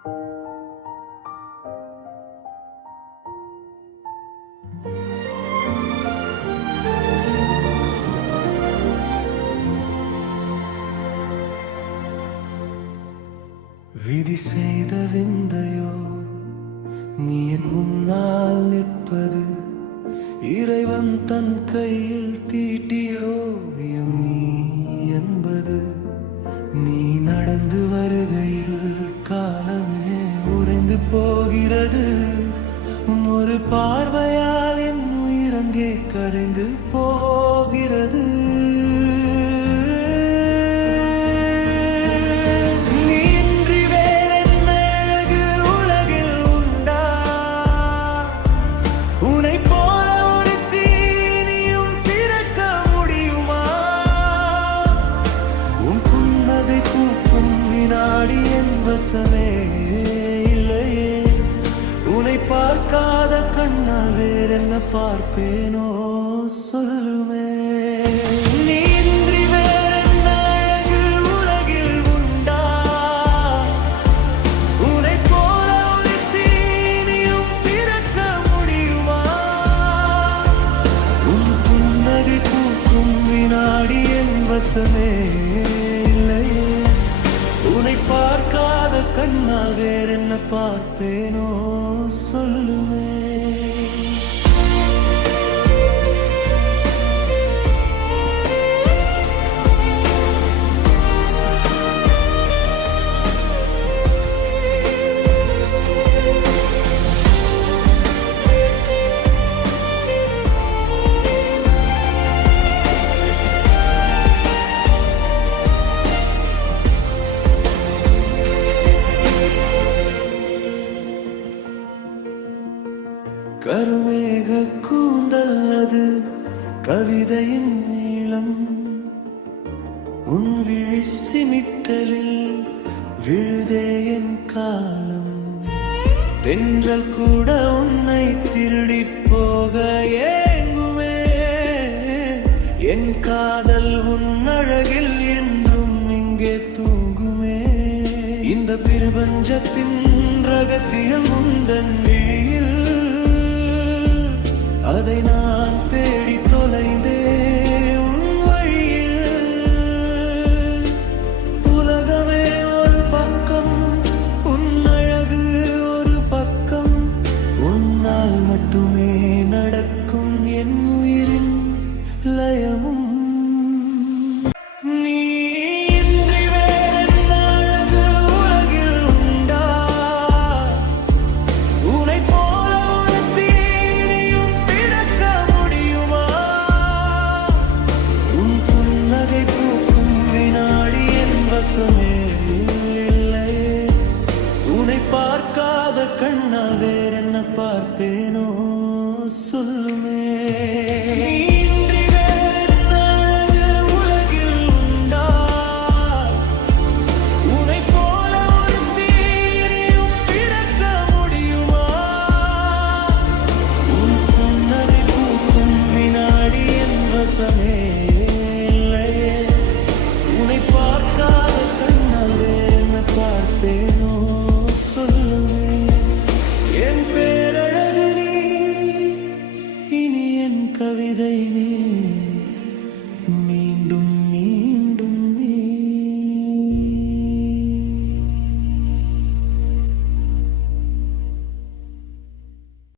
விதி செய்த விந்தையோ நீ என் முன்னால் நிற்பது, இறைவன் தன் கையில் தீட்டியோ நீ என்பது. நீ நடந்து வருகையில் காலமே உறைந்து போகிறது, ஒரு பார்வையால் என் உயிரங்கே கரைந்து போகிறது. இல்லையே உன்னை பார்க்காத கண்ணால் வேறென்ன பார்ப்பேனோ சொல்லுமே. நீ இன்றி வேறென்ன அழகு உலகில் உண்டா, உன்னை போல ஒரு தீனியும் பிறக்க முடியுமா? உன் புன்னகை பூக்கும் வினாடி என் வசமே இல்லையே, உன்னை பார்க்காத கண்ணால் வேறென்ன பார்ப்பேனோ சொல்லுமே. கருமேக கூந்தல் அது கவிதையின் நீளம், உன் விழி சிமிட்டலில் விழுதே என் காலம். தென்றல் கூட உன்னை திருடி போக ஏங்குமே, என் காதல் உன் அழகில் என்றும் இங்கே தூங்குமே. இந்த பிரபஞ்சத்தின் ரகசியம் உந்தன் விழியில், அதை நான் தேடி தொலைந்தே உன் வழியில். உலகமே ஒரு பக்கம், உன் அழகு ஒரு பக்கம், உன்னால் மட்டுமே நடக்கும் என் உயிரின் லயமும். இல்லையே உன்னை பார்க்காத கண்ணால்